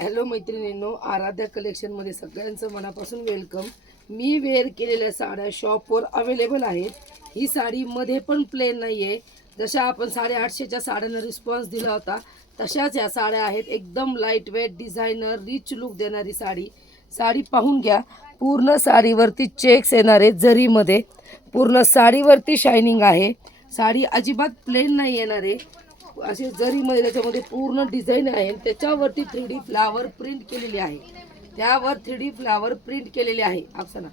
Hello मैत्रिणींनो, आराध्या कलेक्शनमध्ये सगळ्यांचं मनापासून वेलकम. मी वेअर केलेल्या साड्या शॉपवर अवेलेबल आहेत. ही साडी मध्ये पण प्लेन नाही आहे. जशा आपण 850च्या साड्यांना रिस्पॉन्स दिला होता तशाच या साड्या आहेत. एकदम light weight, designer, rich look देणारी साडी. साडी पाहून घ्या. पूर्ण साडीवरती चेक्स येणार आहेत जरीमध्ये. पूर्ण साडीवरती शायनिंग आहे. साडी अजिबात प्लेन नाही येणार आहे. असे जरीमध्ये त्याच्यामध्ये पूर्ण डिझाईन आहे. त्याच्यावरती 3D फ्लावर प्रिंट केलेली आहे. त्यावर 3D फ्लावर प्रिंट केलेले आहे. आपसना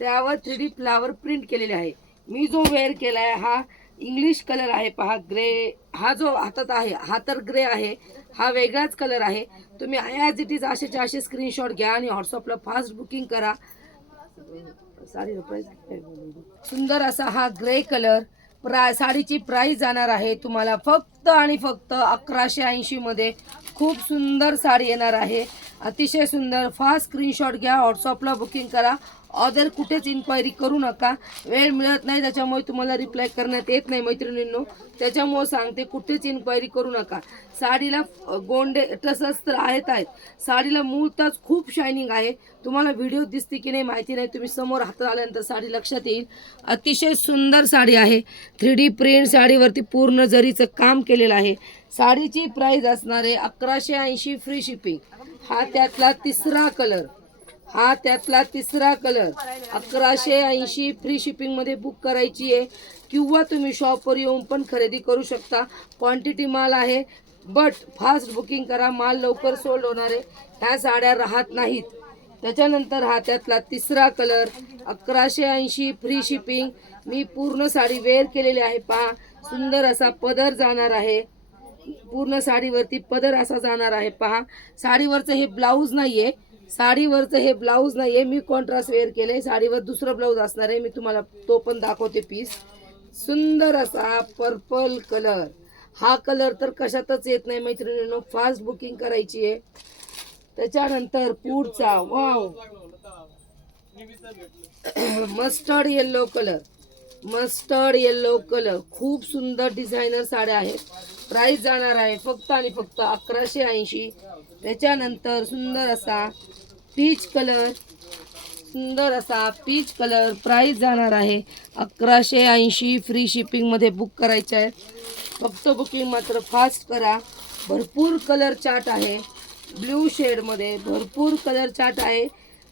त्यावर 3D फ्लावर प्रिंट केलेले आहे. मी जो वेअर केला आहे हा इंग्लिश कलर आहे. पहा ग्रे. हा जो हातात आहे हा तर ग्रे आहे. हा वेगळाच कलर आहे. तुम्ही ॲज इट इज असेच्या असे स्क्रीनशॉट घ्या आणि व्हॉट्सअपला फास्ट बुकिंग करा. सुंदर असा हा ग्रे कलर. साडीची प्राइस जाणार आहे तुम्हाला फक्त आणि फक्त 1180 मध्ये. खूप सुंदर साडी येणार आहे. अतिशय सुंदर. फास्ट स्क्रीनशॉट घ्या, व्हॉट्सअपला बुकिंग करा. ऑर्डर कुठेच इन्क्वायरी करू नका. वेळ मिळत नाही त्याच्यामुळे तुम्हाला रिप्लाय करण्यात येत नाही मैत्रिणींनो. त्याच्यामुळे सांगते कुठेच इन्क्वायरी करू नका. साडीला गोंडे टसच तर आहेत. साडीला मूळतच खूप शायनिंग आहे. तुम्हाला व्हिडिओ दिसते की नाही माहिती नाही. तुम्ही समोर हातात आल्यानंतर साडी लक्षात येईल. अतिशय सुंदर साडी आहे. 3D प्रिंट साडीवरती पूर्ण जरीचं काम केलेलं आहे. साडीची प्राइस असणार आहे 1180 फ्री शिपिंग. हा त्यातला तिसरा कलर. 1180 फ्री शिपिंगमध्ये बुक करायची आहे. किंवा तुम्ही शॉपवर येऊन पण खरेदी करू शकता. क्वांटिटी माल आहे बट फास्ट बुकिंग करा. माल लवकर सोल्ड होणार आहे. ह्या साड्या राहत नाहीत. त्याच्यानंतर हा त्यातला तिसरा कलर. 1180 free shipping. मी पूर्ण साडी वेअर केलेली आहे. पहा सुंदर असा पदर जाणार आहे. पूर्ण साडीवरती पदर असा जाणार आहे. पहा साडीवरचं हे ब्लाऊज नाहीये. मी कॉन्ट्रास्ट वेअर केले. साडीवर दुसरं ब्लाऊज असणार आहे. मी तुम्हाला तो पण दाखवते पीस. सुंदर असा पर्पल कलर. हा कलर तर कशातच येत नाही मैत्रिणींनो. फास्ट बुकिंग करायची आहे. त्याच्यानंतर पुढचा वाव मस्टर्ड येल्लो कलर. खूप सुंदर डिझायनर साड्या आहेत. प्राइस जाणार आहे फक्त आणि फक्त 1180. त्याच्यानंतर सुंदर असा पीच कलर. प्राइस जाणार आहे 1180. फ्री शिपिंगमध्ये बुक करायचं आहे. फक्त बुकिंग मात्र फास्ट करा. भरपूर कलर चार्ट आहे. ब्ल्यू शेडमध्ये भरपूर कलर चार्ट आहे.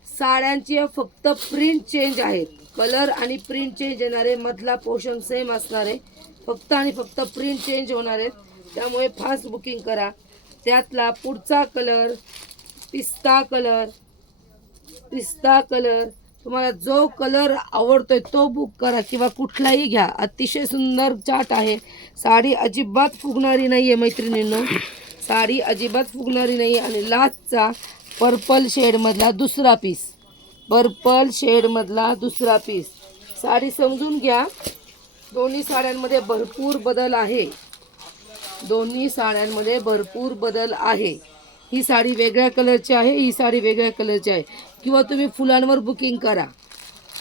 साड्यांची फक्त प्रिंट चेंज आहेत. कलर आणि प्रिंट चेंज येणारे. मधला पोर्शन सेम असणार आहे. फक्त आणि फक्त प्रिंट चेंज होणार आहेत. त्यामुळे फास्ट बुकिंग करा. त्यातला पुढचा कलर पिस्ता कलर. तुम्हाला जो कलर आवडतोय तो बुक करा किंवा कुठलाही घ्या. अतिशय सुंदर चार्ट आहे. साडी अजिबात फुगणारी नाही आहे मैत्रिणींनो. आणि लास्टचा पर्पल शेडमधला दुसरा पीस. साडी समजून घ्या. दोन्ही साड्यांमध्ये भरपूर बदल आहे. ही साडी वेगळ्या कलरची आहे. ही साडी वेगळ्या कलरची आहे. किंवा तुम्ही फुलांवर बुकिंग करा.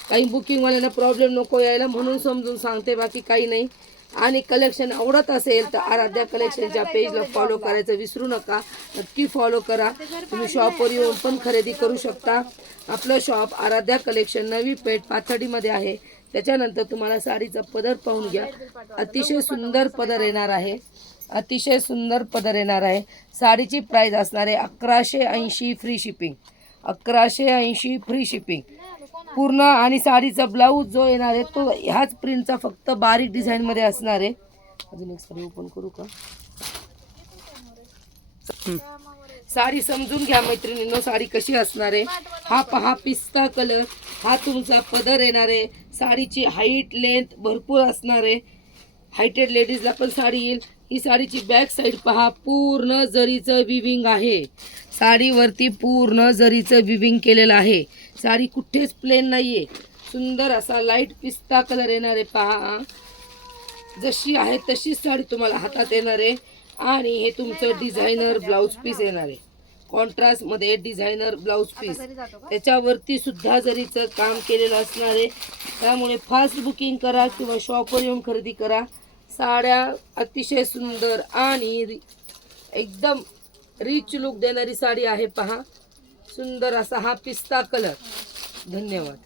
काही बुकिंगवाल्यांना प्रॉब्लेम नको यायला म्हणून समजून सांगते, बाकी काही नाही. आणि कलेक्शन आवडत असेल तर आराध्या कलेक्शनच्या पेजला फॉलो करायचं विसरू नका. नक्की फॉलो करा. तुम्ही शॉपवर येऊन पण खरेदी करू शकता. आपलं शॉप आराध्या कलेक्शन नवी पेठ पाथर्डीमध्ये आहे. त्याच्यानंतर तुम्हाला साडीचा पदर पाहून घ्या. अतिशय सुंदर पदर येणार आहे. साडीची प्राइस असणार आहे 1180 फ्री शिपिंग. 1180 फ्री शिपिंग पूर्ण. आणि साडीचा ब्लाऊज जो येणार आहे तो ह्याच प्रिंटचा फक्त बारीक डिझाईनमध्ये असणार आहे. अजून एक साडी ओपन करू का. साडी समजून घ्या मैत्रिणींनो. साडी कशी असणार आहे. हा पहा पिस्ता कलर. हा तुमचा पदर येणार आहे. साडीची हाईट लेंथ भरपूर असणार आहे. हायटेड लेडीजला पण साडी येईल. ही साडीची बॅक साईड पहा. पूर्ण जरीचं विविंग आहे. साडीवरती पूर्ण जरीचं विविंग केलेलं आहे. साडी कुठेच प्लेन नाहीये. सुंदर असा लाईट पिस्ता कलर येणार आहे. पहा जशी आहे तशीच साडी तुम्हाला हातात येणार आहे. आणि हे तुमचं डिझायनर ब्लाऊज पीस येणार आहे. कॉन्ट्रास्टमध्ये डिझायनर ब्लाऊज पीस. त्याच्यावरती सुद्धा जरीचं काम केलेलं असणार आहे. त्यामुळे फास्ट बुकिंग करा किंवा शॉपवर येऊन खरेदी करा. साड्या अतिशय सुंदर आणि एकदम रिच लुक देणारी साडी आहे पहा. सुंदर असा हा पिस्ता कलर. धन्यवाद.